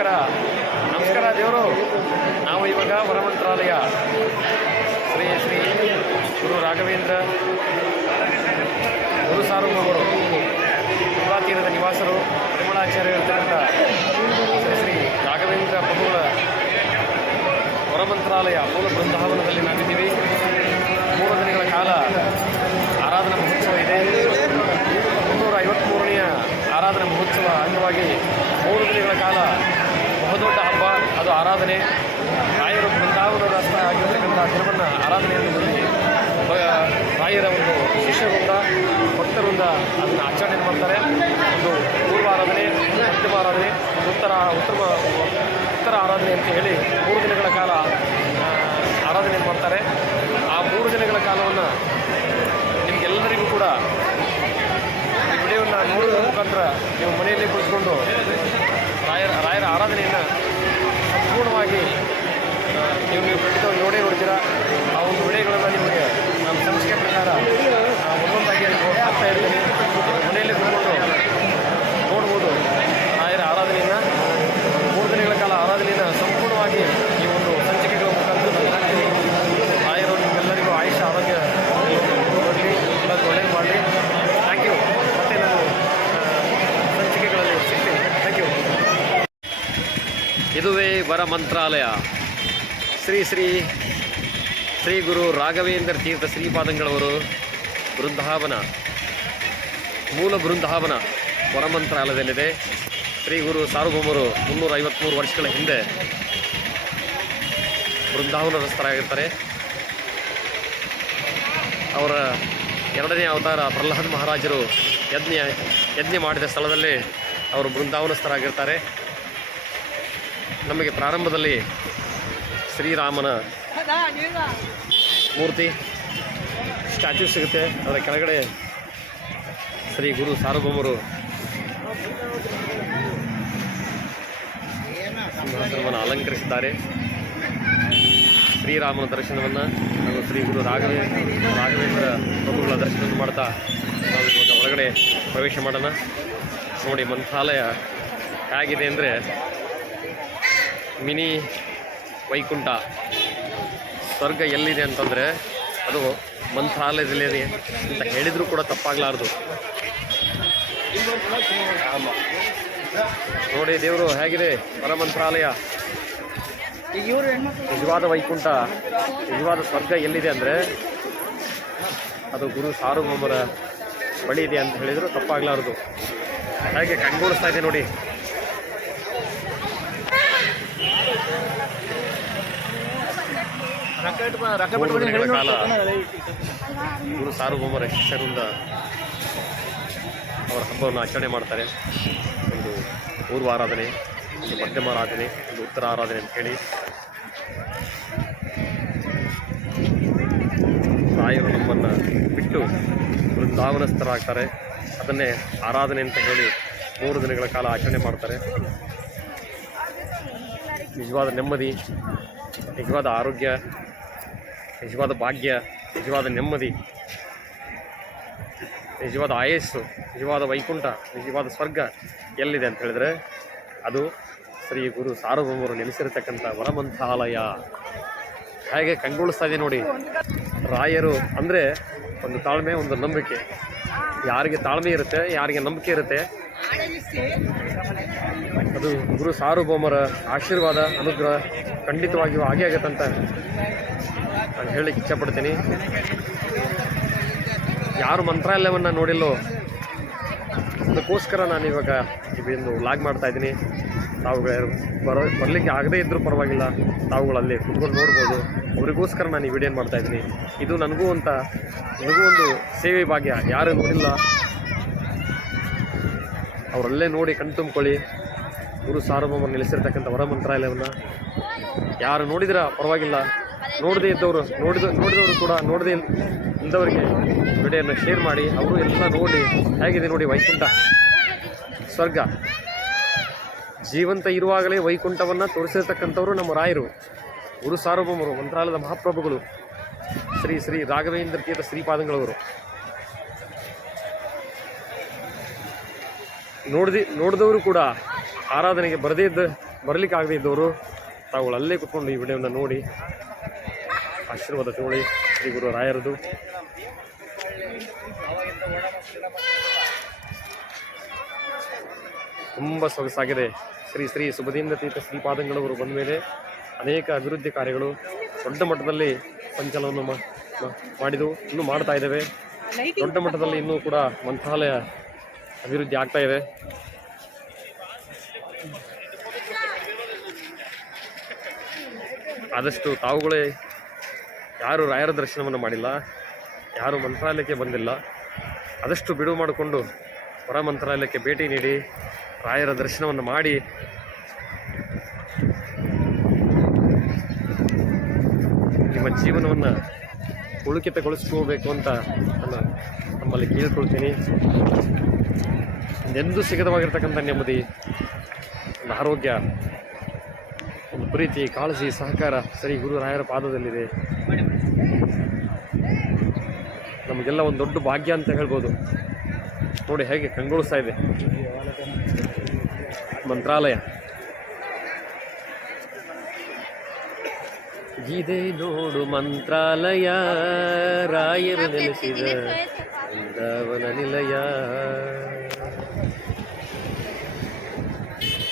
ನಮಸ್ಕಾರ ದೇವರು. ನಾವು ಇವಾಗ ವರಮಂತ್ರಾಲಯ ಶ್ರೀ ಶ್ರೀ ಗುರು ರಾಘವೇಂದ್ರ ಗುರು ಸಾರ್ವಭೌಮರು ಗಂಗಾ ತೀರದ ನಿವಾಸರು ಪರಿಮಳಾಚಾರ್ಯ ಇರ್ತಕ್ಕಂಥ ಶ್ರೀ ಶ್ರೀ ರಾಘವೇಂದ್ರ ಪ್ರಭುಗಳ ವರಮಂತ್ರಾಲಯ ಮೂಲ ಬೃಂದಾವನದಲ್ಲಿ ನಾವಿದ್ದೀವಿ. 3 ದಿನಗಳ ಕಾಲ ಆರಾಧನಾ ಮಹೋತ್ಸವ ಇದೆ. 353ನೇ ಆರಾಧನಾ ಮಹೋತ್ಸವ ಅಂಗವಾಗಿ 3 ದಿನಗಳ ಕಾಲ ಬಹುದೊಡ್ಡ ಹಬ್ಬ, ಅದು ಆರಾಧನೆ. ರಾಯರು ಬೃಂದಾವನದ ರಸ್ತ ಆಗಿರತಕ್ಕಂಥ ದಿನವನ್ನು ಆರಾಧನೆಯನ್ನು ಬಂದು ರಾಯರ ಒಂದು ಶಿಷ್ಯರಿಂದ ಭಕ್ತರಿಂದ ಅದನ್ನು ಆಚರಣೆ ಮಾಡ್ತಾರೆ. ಒಂದು ಪೂರ್ವ ಆರಾಧನೆ, ಮಧ್ಯಮ ಆರಾಧನೆ, ಉತ್ತರ ಆರಾಧನೆ ಅಂತ ಹೇಳಿ 3 ದಿನಗಳ ಕಾಲ ಆರಾಧನೆ ಮಾಡ್ತಾರೆ. ಆ 3 ದಿನಗಳ ಕಾಲವನ್ನು ನಿಮಗೆಲ್ಲರಿಗೂ ಕೂಡ ಈ ವಿಡಿಯೋವನ್ನು ನೋಡೋದ್ರ ಮುಖಾಂತರ ನೀವು ಮನೆಯಲ್ಲಿ ಕುಳಿತುಕೊಂಡು ರಾಯರ ಆರಾಧನೆಯನ್ನು ಸಂಪೂರ್ಣವಾಗಿ ನೀವು ಖಂಡಿತವಾಗಿ ನೋಡ್ತೀರಾ. ಆ ಒಂದು ವಿಡಿಯೋಗಳನ್ನು ನಿಮಗೆ ನಮ್ಮ ಸಂಸ್ಥೆ ಪ್ರಕಾರ ಒಂದೊಂದಾಗಿ ಹಾಕ್ತಾ ಇರ್ತೀನಿ. ಮನೆಯಲ್ಲಿ ಕುತ್ಕೊಂಡು ನೋಡ್ಬೋದು ರಾಯರ ಆರಾಧನೆಯನ್ನು. 3 ದಿನಗಳ ಕಾಲ ಆರಾಧನೆಯನ್ನು ಸಂಪೂರ್ಣವಾಗಿ ಈ ಒಂದು ಸಂಚಿಕೆಗಳ ಮುಖಾಂತರ ನಾನು ಹಾಕ್ತೀನಿ. ರಾಯರು ನಿಮಗೆಲ್ಲರಿಗೂ ಆಯುಷ್ಯ ಆರೋಗ್ಯ ಕೊಡಲಿ, ಎಲ್ಲರಿಗೂ ಒಳ್ಳೇದು ಮಾಡಲಿ. Thank you. ಮತ್ತೆ ನಾನು ಸಂಚಿಕೆಗಳಲ್ಲಿ ಸಿಗ್ತೀನಿ. Thank you. ಇದುವೇ ವರ ಮಂತ್ರಾಲಯ ಶ್ರೀ ಶ್ರೀ ಶ್ರೀ ಗುರು ರಾಘವೇಂದ್ರ ತೀರ್ಥ ಶ್ರೀಪಾದಂಗಳವರು ಬೃಂದಾವನ, ಮೂಲ ಬೃಂದಾವನ ವರಮಂತ್ರಾಲಯದಲ್ಲಿದೆ. ಶ್ರೀ ಗುರು ಸಾರ್ವಭೌಮರು 353 ವರ್ಷಗಳ ಹಿಂದೆ ಬೃಂದಾವನಸ್ಥರಾಗಿರ್ತಾರೆ. ಅವರ 2ನೇ ಅವತಾರ ಪ್ರಹ್ಲಾದ ಮಹಾರಾಜರು ಯಜ್ಞ ಮಾಡಿದ ಸ್ಥಳದಲ್ಲಿ ಅವರು ಬೃಂದಾವನಸ್ಥರಾಗಿರ್ತಾರೆ. ನಮಗೆ ಪ್ರಾರಂಭದಲ್ಲಿ ಶ್ರೀರಾಮನ ಮೂರ್ತಿ ಸ್ಟ್ಯಾಚ್ಯೂ ಸಿಗುತ್ತೆ. ಅದರ ಕೆಳಗಡೆ ಶ್ರೀ ಗುರು ಸಾರ್ವಭೌಮರು ಸಿಂಹಾಸನವನ್ನು ಅಲಂಕರಿಸಿದ್ದಾರೆ. ಶ್ರೀರಾಮನ ದರ್ಶನವನ್ನು ಹಾಗೂ ಶ್ರೀ ಗುರು ರಾಘವೇಂದ್ರ ಪ್ರಭುಗಳ ದರ್ಶನವನ್ನು ಮಾಡ್ತಾ ನಾವು ಇವಾಗ ಒಳಗಡೆ ಪ್ರವೇಶ ಮಾಡೋಣ. ನೋಡಿ, ಮಂತ್ರಾಲಯ ಹೇಗಿದೆ ಅಂದರೆ ಮಿನಿ ವೈಕುಂಠ. ಸ್ವರ್ಗ ಎಲ್ಲಿದೆ ಅಂತಂದರೆ ಅದು ಮಂತ್ರಾಲಯದಲ್ಲಿದೆ ಅಂತ ಹೇಳಿದರೂ ಕೂಡ ತಪ್ಪಾಗಲಾರ್ದು. ನೋಡಿ ದೇವರು ಹೇಗಿದೆ ವರಮಂತ್ರಾಲಯ. ನಿಜವಾದ ವೈಕುಂಠ, ನಿಜವಾದ ಸ್ವರ್ಗ ಎಲ್ಲಿದೆ ಅಂದರೆ ಅದು ಗುರು ಸಾರ್ವಭೌಮರ ಬಳಿ ಇದೆ ಅಂತ ಹೇಳಿದರೂ ತಪ್ಪಾಗಲಾರದು. ಹಾಗೆ ಕಣ್ಗೂಡಿಸ್ತಾ ಇದೆ ನೋಡಿ. ಕಾಲ ಗುರು ಸಾರ್ವಭೌಮರ ಶಿಷ್ಯರಿಂದ ಅವರ ಹಬ್ಬವನ್ನು ಆಚರಣೆ ಮಾಡ್ತಾರೆ. ಒಂದು ಪೂರ್ವ ಆರಾಧನೆ, ಒಂದು ಮಧ್ಯಮ ಆರಾಧನೆ, ಒಂದು ಉತ್ತರ ಆರಾಧನೆ ಅಂತ ಹೇಳಿ ರಾಯರು ನಮ್ಮನ್ನು ಬಿಟ್ಟು ಬೃಂದಾವನಸ್ಥರಾಗ್ತಾರೆ. ಅದನ್ನೇ ಆರಾಧನೆ ಅಂತ ಹೇಳಿ 3 ದಿನಗಳ ಕಾಲ ಆಚರಣೆ ಮಾಡ್ತಾರೆ. ನಿಜವಾದ ನೆಮ್ಮದಿ, ನಿಜವಾದ ಆರೋಗ್ಯ, ನಿಜವಾದ ಭಾಗ್ಯ, ನಿಜವಾದ ನೆಮ್ಮದಿ, ನಿಜವಾದ ಆಯಸ್ಸು, ನಿಜವಾದ ವೈಕುಂಠ, ನಿಜವಾದ ಸ್ವರ್ಗ ಎಲ್ಲಿದೆ ಅಂತ ಹೇಳಿದ್ರೆ ಅದು ಶ್ರೀ ಗುರು ಸಾರ್ವಭೌಮರು ನೆಲೆಸಿರತಕ್ಕಂಥ ವರಮಂತ್ರಾಲಯ. ಹೇಗೆ ಕಂಗೊಳಿಸ್ತಾ ಇದೆ ನೋಡಿ. ರಾಯರು ಅಂದರೆ ಒಂದು ತಾಳ್ಮೆ, ಒಂದು ನಂಬಿಕೆ. ಯಾರಿಗೆ ತಾಳ್ಮೆ ಇರುತ್ತೆ, ಯಾರಿಗೆ ನಂಬಿಕೆ ಇರುತ್ತೆ, ಅದು ಗುರು ಸಾರ್ವಭೌಮರ ಆಶೀರ್ವಾದ, ಅನುಗ್ರಹ ಖಂಡಿತವಾಗಿಯೂ ಹಾಗೆ ಆಗುತ್ತಂತ ನಾನು ಹೇಳಲಿಕ್ಕೆ ಇಚ್ಛಪಡ್ತೀನಿ. ಯಾರು ಮಂತ್ರಾಲಯವನ್ನು ನೋಡಿಲ್ಲೋ ಅದಕ್ಕೋಸ್ಕರ ನಾನು ಇವಾಗ ಇದೊಂದು ವ್ಲಾಗ್ ಮಾಡ್ತಾಯಿದ್ದೀನಿ. ತಾವುಗಳು ಬರಲಿಕ್ಕೆ ಆಗದೇ ಇದ್ದರೂ ಪರವಾಗಿಲ್ಲ, ತಾವುಗಳಲ್ಲಿ ಕುತ್ಕೊಂಡು ನೋಡ್ಬೋದು. ಅವರಿಗೋಸ್ಕರ ನಾನು ಈ ವಿಡಿಯೋ ಮಾಡ್ತಾಯಿದ್ದೀನಿ. ಇದು ನನಗೂ ಒಂದು ಸೇವೆ ಭಾಗ್ಯ. ಯಾರು ನೋಡಿಲ್ಲ ಅವರಲ್ಲೇ ನೋಡಿ ಕಣ್ತುಂಬ್ಕೊಳ್ಳಿ. ಗುರು ಸಾರ್ವಭೌಮರು ನೆಲೆಸಿರ್ತಕ್ಕಂಥ ವರ ಮಂತ್ರಾಲಯವನ್ನು ಯಾರು ನೋಡಿದ್ರ ಪರವಾಗಿಲ್ಲ, ನೋಡದೇ ಇದ್ದವರು ನೋಡಿದವರು ಕೂಡ ನೋಡದೇ ಇದ್ದವರಿಗೆ ವಿಡಿಯೋನ ಶೇರ್ ಮಾಡಿ. ಅವರು ಎಲ್ಲ ನೋಡಿ ಹೇಗಿದೆ ನೋಡಿ ವೈಕುಂಠ, ಸ್ವರ್ಗ. ಜೀವಂತ ಇರುವಾಗಲೇ ವೈಕುಂಠವನ್ನು ತೋರಿಸಿರ್ತಕ್ಕಂಥವರು ನಮ್ಮ ರಾಯರು, ಗುರು ಸಾರ್ವಭೌಮರು, ಮಂತ್ರಾಲಯದ ಮಹಾಪ್ರಭುಗಳು, ಶ್ರೀ ಶ್ರೀ ರಾಘವೇಂದ್ರ ತೀರ್ಥ ಶ್ರೀಪಾದಂಗಳವರು. ನೋಡಿದವರು ಕೂಡ ಆರಾಧನೆಗೆ ಬರದೇ ಬರಲಿಕ್ಕಾಗದೇ ಇದ್ದವರು ತಾವುಗಳು ಅಲ್ಲೇ ಕೂತ್ಕೊಂಡು ಈ ವಿಡಿಯೋನ ನೋಡಿ ಆಶೀರ್ವಾದ ತಗೊಳ್ಳಿ ಶ್ರೀ ಗುರು ರಾಯರದು. ತುಂಬ ಸೊಗಸಾಗಿದೆ. ಶ್ರೀ ಶ್ರೀ ಸುಬುಧೇಂದ್ರ ತೀರ್ಥ ಶ್ರೀಪಾದಂಗಳವರು ಬಂದ ಮೇಲೆ ಅನೇಕ ಅಭಿವೃದ್ಧಿ ಕಾರ್ಯಗಳು ದೊಡ್ಡ ಮಟ್ಟದಲ್ಲಿ ಸಂಚಲನವನ್ನು ಮಾಡಿದ್ದು ಇನ್ನೂ ಮಾಡ್ತಾ ಇದ್ದೇವೆ. ದೊಡ್ಡ ಮಟ್ಟದಲ್ಲಿ ಇನ್ನೂ ಕೂಡ ಮಂತ್ರಾಲಯ ಅಭಿವೃದ್ಧಿ ಆಗ್ತಾ ಇದೆ. ಆದಷ್ಟು ತಾವುಗಳೇ ಯಾರು ರಾಯರ ದರ್ಶನವನ್ನು ಮಾಡಿಲ್ಲ, ಯಾರು ಮಂತ್ರಾಲಯಕ್ಕೆ ಬಂದಿಲ್ಲ, ಆದಷ್ಟು ಬಿಡುವು ಮಾಡಿಕೊಂಡು ಹೊರ ಮಂತ್ರಾಲಯಕ್ಕೆ ಭೇಟಿ ನೀಡಿ ರಾಯರ ದರ್ಶನವನ್ನು ಮಾಡಿ ನಿಮ್ಮ ಜೀವನವನ್ನು ಪುಳುಕಿತಗೊಳಿಸ್ಕೋಬೇಕು ಅಂತ ನಾನು ನಮ್ಮಲ್ಲಿ ಕೇಳ್ಕೊಳ್ತೀನಿ. ಎಂದೂ ಸಿಗದವಾಗಿರ್ತಕ್ಕಂಥ ನೆಮ್ಮದಿ, ಒಂದು ಆರೋಗ್ಯ, ಒಂದು ಪ್ರೀತಿ, ಕಾಳಜಿ, ಸಹಕಾರ ಶ್ರೀ ಗುರು ರಾಯರ ಪಾದದಲ್ಲಿದೆ. ನಮಗೆಲ್ಲ ಒಂದು ದೊಡ್ಡ ಭಾಗ್ಯ ಅಂತ ಹೇಳ್ಬೋದು. ನೋಡಿ ಹೇಗೆ ಕಂಗೊಳಿಸ್ತಾ ಇದೆ ಮಂತ್ರಾಲಯ. ಇದೆ ನೋಡು ಮಂತ್ರಾಲಯ, ರಾಯರು ನೆಲೆಸಿದ ವೃಂದಾವನ ನಿಲಯ.